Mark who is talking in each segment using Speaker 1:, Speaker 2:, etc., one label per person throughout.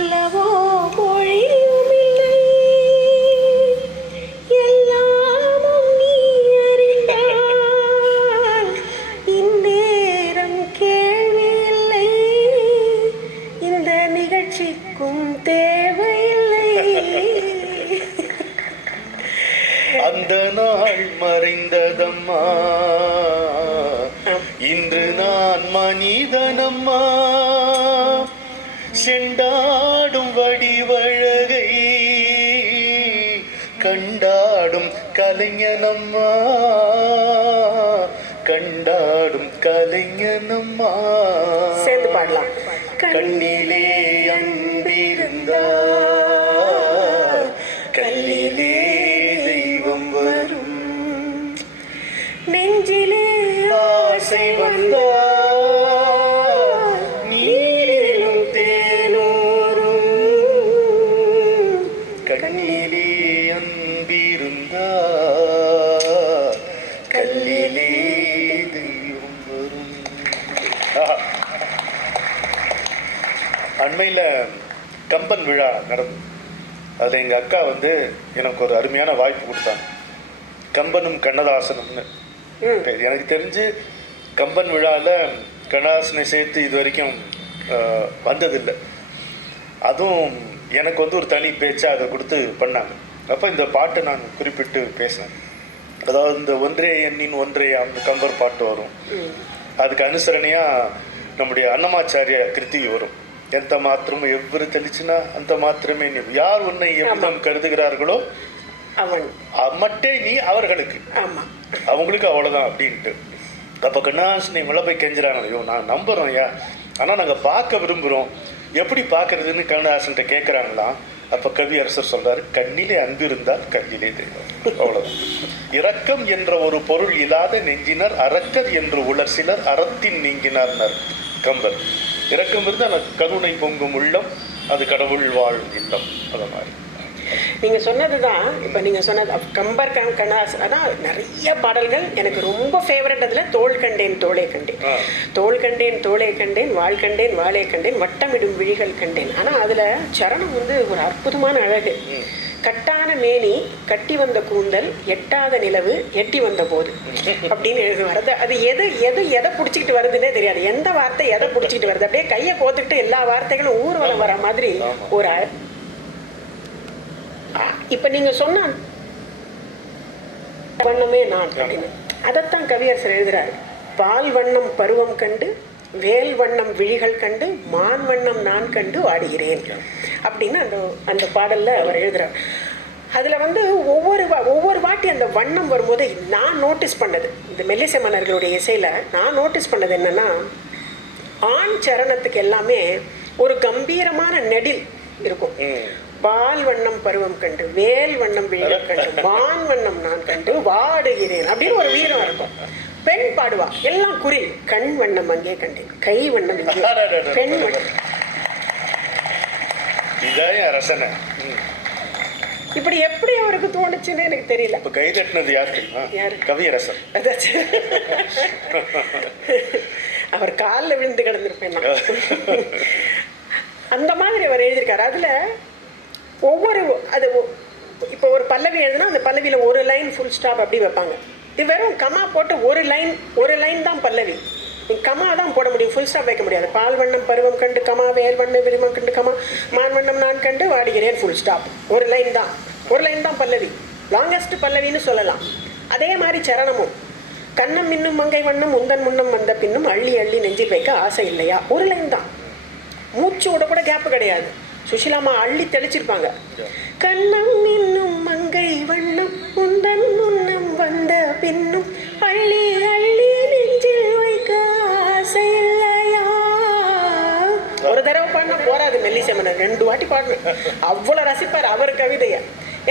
Speaker 1: சொல்லவோ மொழியும் இல்லை எல்லாமும் நீ அறிந்தால் இந்நேரம் கேள்வி இல்லை இந்த நிகழ்ச்சிக்கும் தேவையில்லை.
Speaker 2: அந்த நாள் மறைந்ததம்மா. இன்று நான் மனிதனம்மா. செண்டாடும் வடிவழகை கண்டாடும் கலைஞனம்மா கண்டாடும் கலைஞனம்மா.
Speaker 1: சேர்ந்து பாடலாம்.
Speaker 2: கண்ணிலே அன்பிருந்தா கல்லிலே தெய்வம் வரும்.
Speaker 1: நெஞ்சிலே
Speaker 2: ஆசை வந்தா அதில் எங்கள் அக்கா வந்து எனக்கு ஒரு அருமையான வாய்ப்பு கொடுத்தாங்க. கம்பனும் கண்ணதாசனும்னு. எனக்கு தெரிஞ்சு கம்பன் விழாவில் கண்ணதாசனை சேர்த்து இது வரைக்கும் வந்ததில்லை. அதுவும் எனக்கு வந்து ஒரு தனி பேச்சாக அதை கொடுத்து பண்ணாங்க. அப்போ இந்த பாட்டை நான் குறிப்பிட்டு பேசினேன் அதாவது இந்த ஒன்றே எண்ணின் ஒன்றே அந்த கம்பர் பாட்டு வரும். அதுக்கு அனுசரணையாக நம்முடைய அன்னமாச்சாரிய கிருதி வரும். எந்த மாத்திரமும் எவ்வறு தெளிச்சுனா அந்த மாத்திரமே நீ யார் உன்னை எவ்விதம் கருதுகிறார்களோ மட்டே நீ அவர்களுக்கு. அவங்களுக்கு அவ்வளோதான் அப்படின்ட்டு. அப்போ கண்ணாசினி மேலே போய் கெஞ்சுறாங்க. ஐயோ நான் நம்புகிறோம் ஐயா. ஆனால் நாங்கள் பார்க்க விரும்புகிறோம் எப்படி பார்க்கறதுன்னு கண்ணதாசன்ட்ட கேட்குறாங்களாம் அப்போ கவியரசர் சொல்றாரு கண்ணிலே அன்பு இருந்தால் கண்ணிலே தெய்வம். அவ்வளோதான் இரக்கம் என்ற ஒரு பொருள் இல்லாத நெஞ்சினர் அரக்கர் என்று உலர் சிலர் அறத்தின் நீங்கினார்னர் கம்பர். இரக்கம் இருந்தால் அது கருணை பொங்கும் உள்ளம் அது கடவுள் வாழும் இல்லம். அது மாதிரி.
Speaker 1: நீங்க சொன்னதுதான் இப்ப நீங்க சொன்னது கம்பர் கம் கண்ணாஸ் அதான் நிறைய பாடல்கள் எனக்கு ரொம்ப ஃபேவரட் அதுல தோள் கண்டேன் தோளே கண்டேன். தோள் கண்டேன் தோளே கண்டேன் வாழ் கண்டேன் வாளே கண்டேன் வட்டமிடும் விழிகள் கண்டேன். ஆனா அதுல சரணம் வந்து ஒரு அற்புதமான அழகு. கட்டான மேனி கட்டி வந்த கூந்தல் எட்டாத நிலவு எட்டி வந்த போது. அப்படின்னு எழுதி வருது அது எது எது எதை பிடிச்சிக்கிட்டு வருதுன்னே தெரியாது. எந்த வார்த்தை எதை பிடிச்சிக்கிட்டு வருது? அப்படியே கையை கோத்துக்கிட்டு எல்லா வார்த்தைகளும் ஊர்வலம் வர மாதிரி ஒரு இப்ப நீங்க சொன்ன வண்ணமே நான் அப்படின்னு. அதைத்தான் கவியரசர் எழுதுறாரு. பால் வண்ணம் பருவம் கண்டு வேல் வண்ணம் விழிகள் கண்டு மான் வண்ணம் நான் கண்டு வாடுகிறேன் அப்படின்னு அந்த அந்த பாடலில் அவர் எழுதுகிறார் அதில் வந்து ஒவ்வொரு வா- ஒவ்வொரு வாட்டி அந்த வண்ணம் வரும்போது நான் நோட்டீஸ் பண்ணது இந்த மெல்லிசை மன்னர்களுடைய இசையில் நான் நோட்டீஸ் பண்ணது என்னென்னா ஆண் சரணத்துக்கு எல்லாமே ஒரு கம்பீரமான நெடில் இருக்கும். பால் வண்ணம் பருவம் கண்டு வேல் வண்ணம் விழிகள் கண்டு வான் வண்ணம் நான் கண்டு வாடுகிறேன் அப்படின்னு ஒரு வீரம் இருக்கும். பெண் பாடுவா. எல்லாம் குறி. கண் வண்ணம் அங்கே கண்டேன். கை வண்ணம் பெண் வண்ணம்.
Speaker 2: இதான் ரசனை.
Speaker 1: இப்படி எப்படி அவருக்கு தோணுச்சுன்னு எனக்கு தெரியல.
Speaker 2: இப்ப கை தட்டினது யார்?
Speaker 1: அதாச்சு. அவர் காலில் விழுந்து கிடந்திருப்பேன். அந்த மாதிரி அவர் எழுதியிருக்காரு. அதுல ஒவ்வொரு அது இப்போ ஒரு பல்லவி எழுதுனா அந்த பல்லவியில ஒரு லைன் ஃபுல் ஸ்டாப் அப்படி வைப்பாங்க. இது வெறும் கமா போட்டு ஒரு லைன் ஒரு லைன் தான் பல்லவி. நீ கமா தான் போட முடியும் ஃபுல் ஸ்டாப் வைக்க முடியாது. பால் வண்ணம் பருவம் கண்டு கமா வேல் வண்ணம் விருமம் கண்டு கமா மான் வண்ணம் நான் கண்டு வாடுகிறேன் ஃபுல் ஸ்டாப் ஒரு லைன் தான். ஒரு லைன் தான் பல்லவி. லாங்கஸ்ட் பல்லவின்னு சொல்லலாம். அதே மாதிரி சரணமும். கண்ணம் மின்னும் மங்கை வண்ணம் உந்தன் முன்னம் வந்த பின்னும் அள்ளி அள்ளி நெஞ்சில் வைக்க ஆசை இல்லையா? ஒரு லைன் தான். மூச்சு விட கூட கேப் கிடையாது. சுஷிலாமா அள்ளி தெளிச்சிருப்பாங்க. கண்ணம் இன்னும் மங்கை வண்ணம் உந்தன் வந்த பின்னும் அள்ளி அள்ளி நெஞ்சில் வைக்க ஆசை இல்லையா ஒரு தடவை பாடினா போறாது மெல்லிசை மன்னர் ரெண்டு வாட்டி பாடணும். அவ்வளவு ரசிப்பார் அவர் கவிதைய.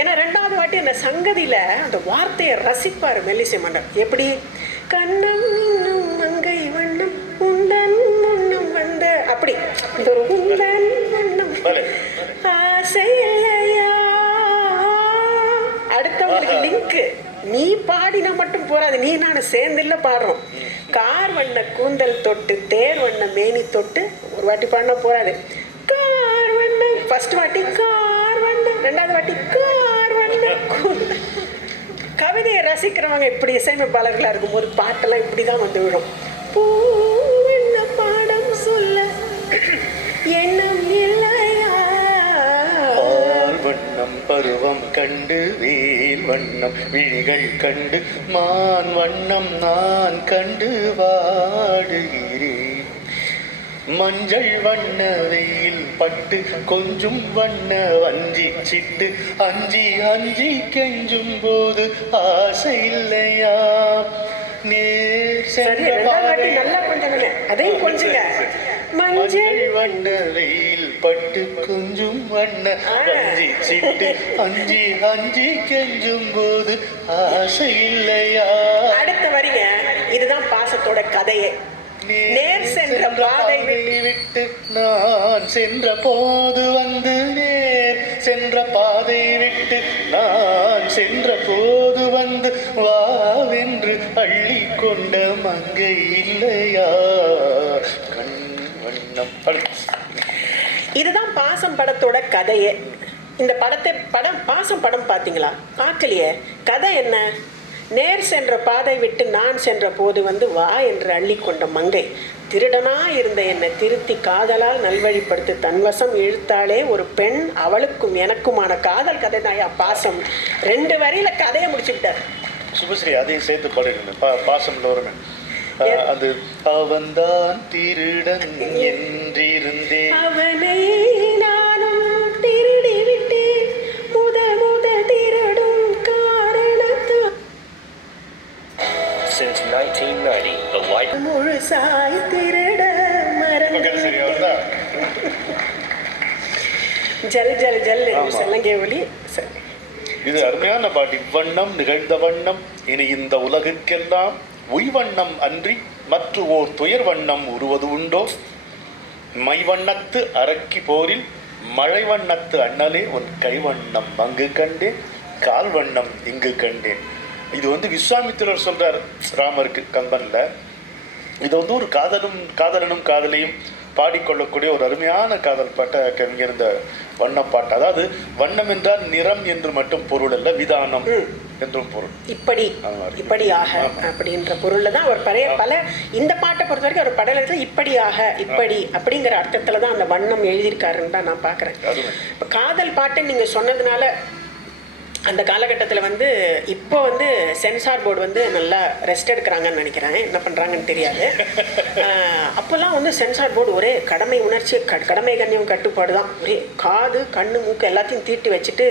Speaker 1: ஏன்னா ரெண்டாவது வாட்டி அந்த சங்கதியில அந்த வார்த்தையை ரசிப்பார் மெல்லிசை மன்னர் எப்படி? கண்ணம் இன்னும் மங்கை வண்ணம் உந்தன் முன்னம் வந்த அப்படி. இந்த ஒரு உந்தன் வண்ணம் நீ பாடினா மட்டும் போறாது. நீ நான் சேர்ந்துல பாடுறோம். கார் வண்ண கூந்தல் தொட்டு தேர் வண்ண மேனி தொட்டு ஒரு வாட்டி பாடினா போறாது. கார் வண்ண ஃபர்ஸ்ட் வாட்டி கார் வண்ண ரெண்டாவது வாட்டி கார் வந்து கவிதையை ரசிக்கிறவங்க இப்படி இசையமைப்பாளர்களாக இருக்கும்போது பாட்டெல்லாம் இப்படி தான் வந்து விடும் பூவென்ன பாடம் சொல்ல எண்ணம் இல்லையா?
Speaker 2: பருவம் கண்டு வீ வண்ணம் விழிகள் கண்டு மான் வண்ணம் நான் கண்டு வாடுகிறேன். மஞ்சள் வண்ண வெயில் பட்டு கொஞ்சம் வண்ண வஞ்சி சிட்டு அஞ்சி அஞ்சி கெஞ்சும் போது ஆசை இல்லையா? நேர்
Speaker 1: சரி கொஞ்சம் அதையும் மஞ்சள்
Speaker 2: மஞ்சள் வண்ண வெயில் பட்டு கொஞ்சம் வண்ண
Speaker 1: ஆ.
Speaker 2: வஞ்சி சிட்டு அஞ்சி அஞ்சி கெஞ்சும் போது ஆசை இல்லையா?
Speaker 1: அடுத்த வரிங்க. இதுதான் பாசத்தோட கதையே. நேர் சென்ற பாதை விட்டு
Speaker 2: விட்டு நான் சென்ற போது வந்து நேர் சென்ற பாதை விட்டு நான் சென்ற போது வந்து வாவென்று அள்ளி கொண்ட மங்கை இல்லையா கண் வண்ணம் படு.
Speaker 1: இதுதான் பாசம் படத்தோட கதையே. இந்த படத்தை படம் பாசம் படம் பார்த்தீங்களா? பார்க்கலையே கதை என்ன? நேர் சென்ற பாதை விட்டு நான் சென்ற போது வந்து வா என்று அள்ளி கொண்ட மங்கை. திருடனா இருந்த என்னை திருத்தி காதலால் நல்வழிப்படுத்தி தன்வசம் இழுத்தாலே ஒரு பெண் அவளுக்கும் எனக்குமான காதல் கதை தாயா பாசம். ரெண்டு வரியில கதையை முடிச்சு விட்டார்
Speaker 2: சுபஸ்ரீ அதையும் சேர்த்து பாடிடுங்க. பா பாசம்ல வருமே அது அவன்தான் திருடன் என்றிருந்தேன்.
Speaker 1: அவனை முழுசாய் திருட ஜல் ஜல் ஜல். செல்லங்கே சரி.
Speaker 2: இது அருமையான பாட்டு இவ்வண்ணம் நிகழ்ந்த வண்ணம் இனி இந்த உலகுக்கெல்லாம் உய்வண்ணம் அன்றி மற்ற ஓர் துயர் வண்ணம் உருவது உண்டோ? மைவண்ணத்து அரக்கி போரில் மழை வண்ணத்து அண்ணலே உன் கைவண்ணம் அங்கு கண்டேன் கால் வண்ணம் இங்கு கண்டேன். இது வந்து விஸ்வாமித்திரர் சொல்றார் ராமருக்கு கம்பன்ல. இது வந்து ஒரு காதலும் காதலனும் காதலியும் பாடிக்கொள்ளக்கூடிய ஒரு அருமையான காதல் பாட்டை கவிஞர் இந்த வண்ணப்பாட்டு அதாவது வண்ணம் என்றால் நிறம் என்று மட்டும் பொருள் அல்ல விதானம் என்றும் பொருள்.
Speaker 1: இப்படி. இப்படியாக. அப்படின்ற பொருள்ல தான் அவர் பழைய பல இந்த பாட்டை பொறுத்த வரைக்கும் அவர் படலத்தில் இப்படியாக இப்படி அப்படிங்கிற அர்த்தத்துல தான் அந்த வண்ணம் எழுதியிருக்காருன்னு தான் நான் பார்க்குறேன். இப்போ காதல் பாட்டு நீங்கள் சொன்னதுனால அந்த காலகட்டத்தில் வந்து இப்போ வந்து சென்சார் போர்டு வந்து நல்லா ரெஸ்ட் எடுக்கிறாங்கன்னு நினைக்கிறேன். என்ன பண்ணுறாங்கன்னு தெரியாது. அப்போல்லாம் வந்து சென்சார் போர்டு ஒரே கடமை உணர்ச்சி க கடமை கண்ணியம் கட்டுப்பாடு தான். ஒரே காது கண்ணு மூக்கு எல்லாத்தையும் தீட்டி வச்சுட்டு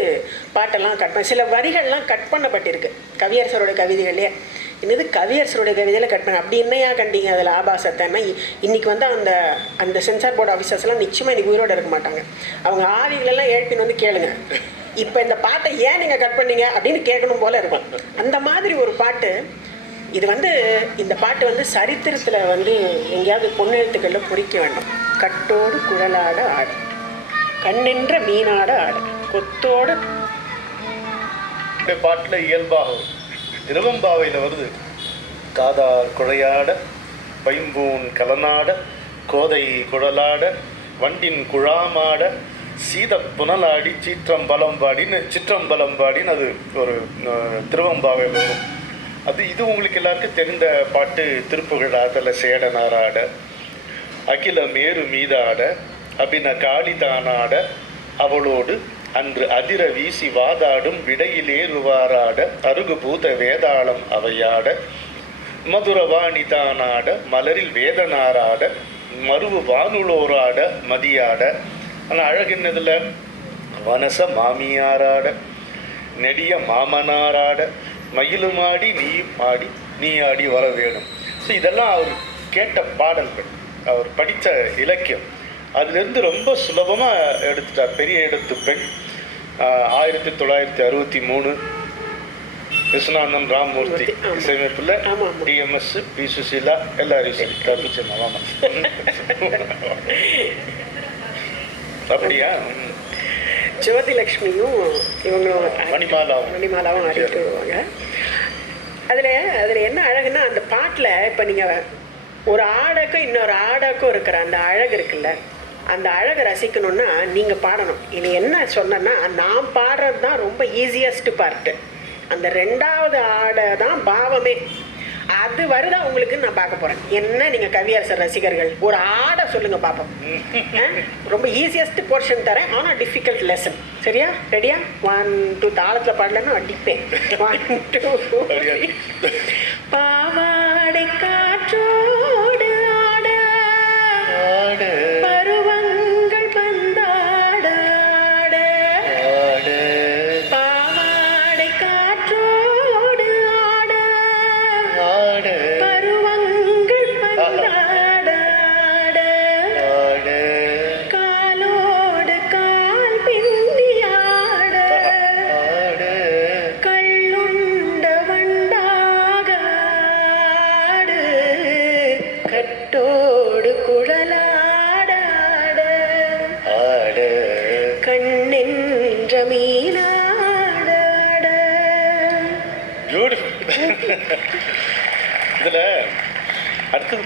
Speaker 1: பாட்டெல்லாம் கட் பண்ண சில வரிகள்லாம் கட் பண்ணப்பட்டிருக்கு. கவியரசரோட கவிதைகளே என்னது? கவியரசருடைய கவிதையில் கட் பண்ண அப்படி என்னையா கண்டீங்க அதில் ஆபாசத்தைன்னா இ- இன்னைக்கு வந்து அந்த அந்த சென்சார் போர்டு ஆஃபீஸர்ஸ்லாம் நிச்சயமாக இன்னைக்கு உயிரோட இருக்க மாட்டாங்க. அவங்க ஆவிகளெல்லாம் எழுப்பின்னு வந்து கேளுங்க. இப்போ இந்த பாட்டை ஏன் நீங்கள் கட் பண்ணீங்க அப்படின்னு கேட்கணும் போல இருக்கும். அந்த மாதிரி ஒரு பாட்டு இது வந்து இந்த பாட்டு வந்து சரித்திரத்தில் வந்து எங்கேயாவது பொன்னெழுத்துக்களில் பொறிக்க வேண்டும். கட்டோடு குழலாட ஆடு கண்ணின்ற மீனாட ஆடு கொத்தோடு
Speaker 2: இந்த பாட்டில் இயல்பாக திருவம்பாவையில் வருது. காதார் குழையாட பைம்பூன் கலனாட கோதை குழலாட வண்டின் குழாமாட சீத புனலாடி சீற்றம்பலம் பாடின்னு சிற்றம்பலம் பாடின்னு அது ஒரு திருவம்பாவை வரும். அது இது உங்களுக்கு எல்லாருக்கும் தெரிந்த பாட்டு திருப்புகழ் ஆதல சேடனாராட அகில மேரு மீதாட அபின காளிதானாட அவளோடு அன்று அதிர வீசி வாதாடும் விடையிலேறுவாராட அருகு பூத வேதாளம் அவையாட மதுரவாணி தானாட மலரில் வேதனாராட மருவு வானுளோராட மதியாட ஆனால் அழகினதுல வனச மாமியாராட நெடிய மாமனாராட மயிலுமாடி நீயும் ஆடி நீ ஆடி வர வேணும். ஸோ இதெல்லாம் அவர் கேட்ட பாடல்கள் அவர் படித்த இலக்கியம். அதிலிருந்து ரொம்ப சுலபமாக எடுத்துட்டார். பெரிய எடுத்து பெண். ஆயிரத்தி தொள்ளாயிரத்தி அறுபத்தி மூணு. விஸ்வநாதன் ராம்மூர்த்தி. இசையமைப்பில். டிஎம்எஸ் பி சுசீலா எல்லாரையும் சரி தப்பிச்சேன் ஆமாம் அப்படியா? ம்.
Speaker 1: ஜோதிலக்ஷ்மியும் இவங்களும்.
Speaker 2: மணிமாலாவும்.
Speaker 1: ஆடிட்டு வருவாங்க. அதில் அதில் என்ன அழகுன்னா அந்த பாட்டில் இப்போ நீங்கள் ஒரு ஆடைக்கும் இன்னொரு ஆடைக்கும் இருக்கிற அந்த அழகு இருக்குல்ல அந்த அழகை ரசிக்கணும்னா நீங்கள் பாடணும். இது என்ன சொன்னேன்னா நான் பாடுறது தான் ரொம்ப ஈஸியஸ்ட் பார்ட்டு அந்த ரெண்டாவது ஆடை தான் பாவமே. அது வருதா உங்களுக்கு நான் பார்க்க போகிறேன் என்ன நீங்கள் கவியரசர் ரசிகர்கள்? ஒரு ஆடை சொல்லுங்கள் பார்ப்போம்? ரொம்ப ஈஸியஸ்ட் போர்ஷன் தரேன் ஆனால் டிஃபிகல்ட் லெசன் சரியா? ரெடியா ஒன் டூ தாளத்தில் பாடலன்னா அடிப்பேன். ஒன் டூ பாவாடை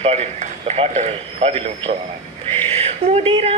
Speaker 2: பாடி இந்த பாட்டை பாதியில் விட்டுருவாங்க. முதிரா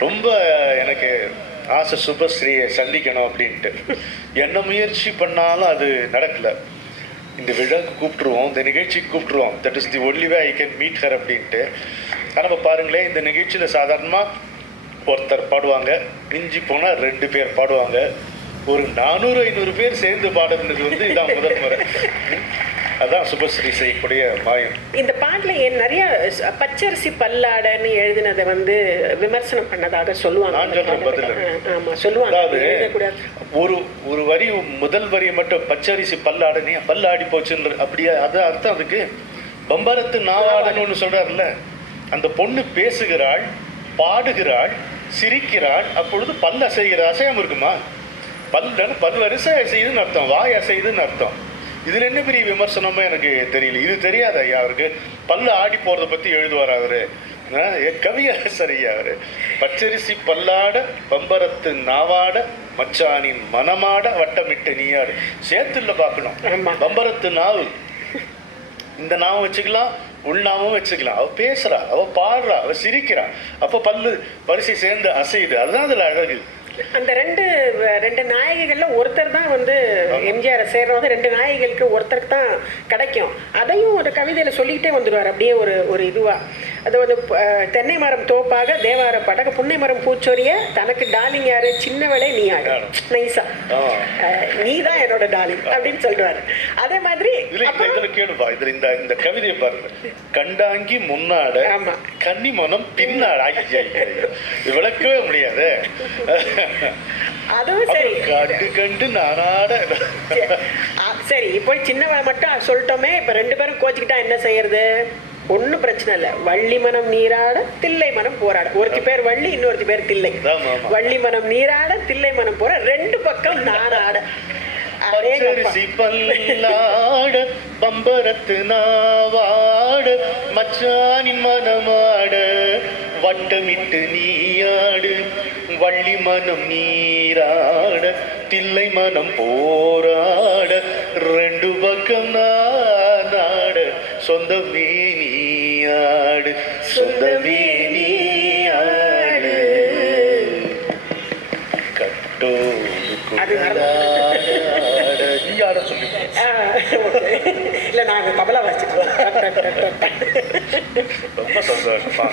Speaker 2: ரொம்ப எனக்கு ஆசை சுபஸ்ரீயை சந்திக்கணும் அப்படின்ட்டு. என்ன முயற்சி பண்ணாலும் அது நடக்கல. இந்த விழாக்கு கூப்பிட்டுருவோம் இந்த நிகழ்ச்சிக்கு கூப்பிட்டுருவோம். That is the only way I can meet her அப்படின்ட்டு. ஆனால் நம்ம பாருங்களேன் இந்த நிகழ்ச்சியில் சாதாரணமாக ஒருத்தர் பாடுவாங்க மிஞ்சி போனால் ரெண்டு பேர் பாடுவாங்க. ஒரு நானூறு ஐநூறு பேர் சேர்ந்து பாடுறது வந்து இதான் முதல் முறை. அதான் சுபஸ்ரீ செய்யக்கூடிய மாயம்
Speaker 1: இந்த பாட்டில் என் நிறைய பச்சரிசி பல்லாடன்னு எழுதினதை வந்து விமர்சனம் பண்ணதாக சொல்லுவாங்க.
Speaker 2: நான் சொல்றேன் பதில்.
Speaker 1: ஆ, ஆமா சொல்லுவாங்க.
Speaker 2: அதாவது ஒரு ஒரு வரி முதல் வரியை மட்டும் பச்சரிசி பல்லாடனே பல்லாடி போச்சுன்ற அப்படியே அது அர்த்தம் அதுக்கு. பம்பரத்து நாவாடன்னு சொல்றாருல்ல. அந்த பொண்ணு பேசுகிறாள் பாடுகிறாள் சிரிக்கிறாள் அப்பொழுது பல் அசைகிற அசையாம இருக்குமா? பல்லன்னு பல் வரிசை அசையுதுன்னு அர்த்தம் வாய் அசையுதுன்னு அர்த்தம். இதுல என்ன பெரிய விமர்சனமா எனக்கு தெரியல. இது தெரியாத ஐயா அவருக்கு. பல்ல ஆடி போறதை பத்தி எழுதுவார் அவரு. கவியரசர் ஐயா அவரு. பச்சரிசி பல்லாட பம்பரத்து நாவாட மச்சானின் மனமாட வட்டமிட்டு நீயாடு. சேத்துல பார்க்கணும். பம்பரத்து நாவு. இந்த நாவும் வச்சுக்கலாம் உள்நாவும் வச்சுக்கலாம். அவ பேசுறா அவ பாடுறா அவ சிரிக்கிறா. அப்ப பல்லு வரிசை சேர்ந்து அசையுது. அதுதான் அதுல அழகு.
Speaker 1: அந்த ரெண்டு ரெண்டு நாயகிகள்ல ஒருத்தர் தான் வந்து எம்ஜிஆர் சேர்றவங்க ரெண்டு நாயகிகளுக்கு ஒருத்தருக்கு தான் கிடைக்கும். அதையும் ஒரு கவிதையில சொல்லிக்கிட்டே வந்துடுவார். அப்படியே ஒரு ஒரு இதுவா. அது வந்து தென்னை மரம் தோப்பாக தேவார படகு புன்னை மரம் பூச்சொரிய தனக்கு டாலிங் யாரு? சின்னவளே நீ ஆடு நைஸா
Speaker 2: ஆ.
Speaker 1: நீ தான் என்னோட டாலிங் அப்படின்னு சொல்றாரு அதே மாதிரி அப்புறம்
Speaker 2: இதுல இந்த இந்த கவிதையை பாருங்க கண்டாங்கி முன்னாட
Speaker 1: ஆமா.
Speaker 2: கன்னி மனம் பின்னாட விளக்கவே முடியாது.
Speaker 1: அதுவும் சரி.
Speaker 2: கண்டு கண்டு நானாட
Speaker 1: சரி இப்போ சின்னவளை மட்டும் சொல்லிட்டோமே இப்போ ரெண்டு பேரும் கோச்சிக்கிட்டா என்ன செய்யறது? ஒன்றும் பிரச்சனை இல்லை. வள்ளி மனம் நீராட தில்லை மனம் போராட. ஒருத்தி பேர் வள்ளி இன்னொருத்தி பேர் தில்லை. வள்ளி மனம் நீராட தில்லை மனம் போற ரெண்டு பக்கம் நாராட.
Speaker 2: பல்லாட பம்பரத்து நாவாட மச்சானின் மனமாட. வட்டமிட்டு நீயாடு வள்ளி மனம் நீராட தில்லை மனம் போராட ரெண்டு பக்கம் நாட சொந்தமே நீயாடு சொந்தமே நீயாடு கட்டோடு
Speaker 1: அது வர-
Speaker 2: குழலாட நீ ஆட சொல்லி.
Speaker 1: இல்ல நான் தபலா வச்சுட்டு
Speaker 2: ரொம்ப சந்தோஷமா